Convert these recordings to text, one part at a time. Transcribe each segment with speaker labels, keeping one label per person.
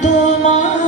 Speaker 1: 的马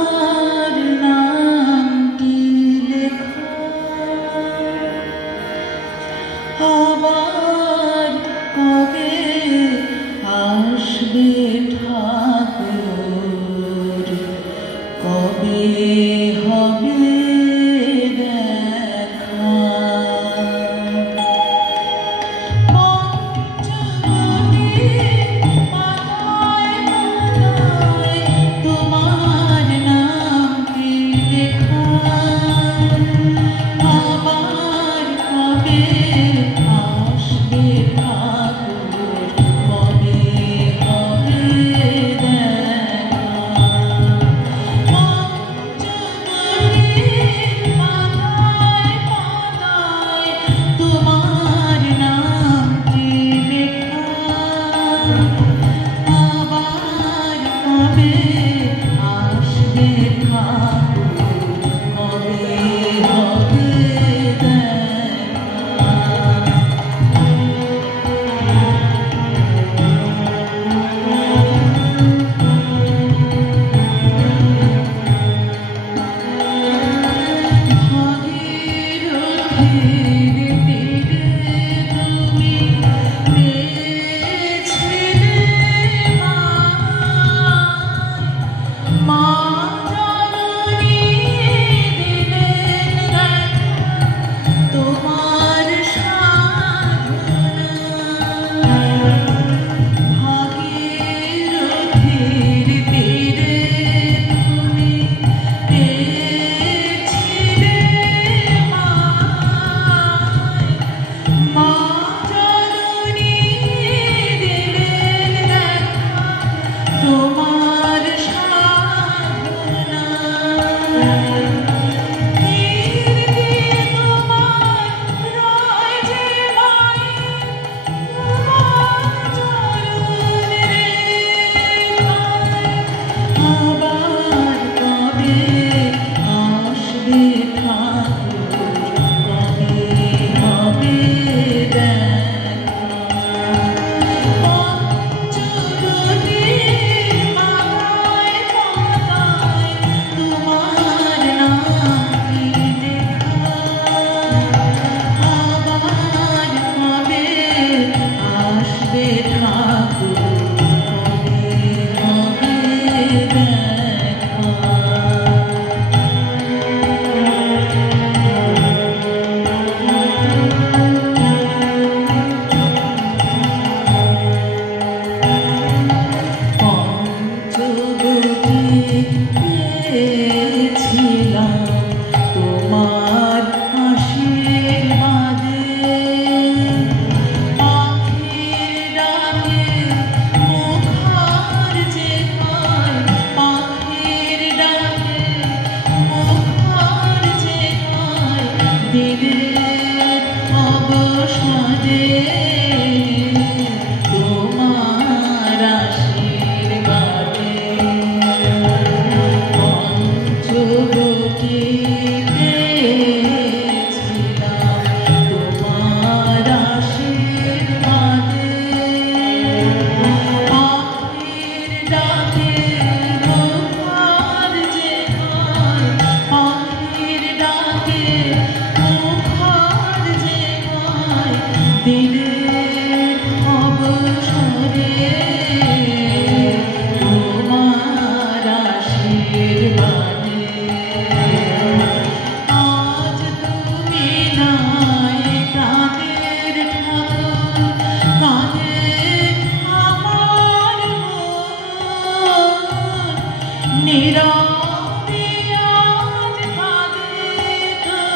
Speaker 1: day.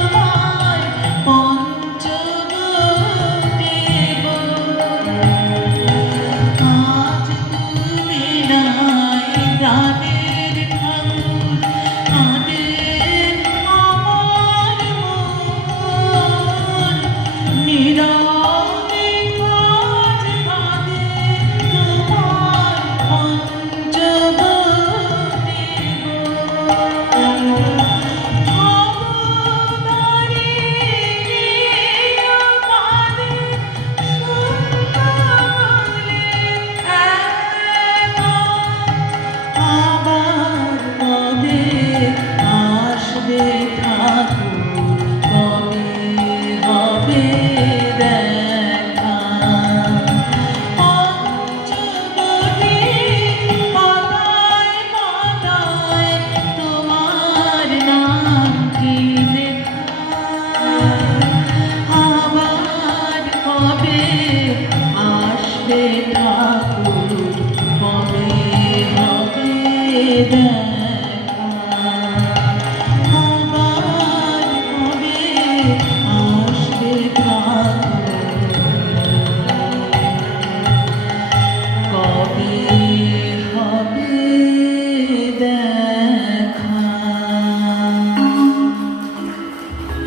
Speaker 1: Oh,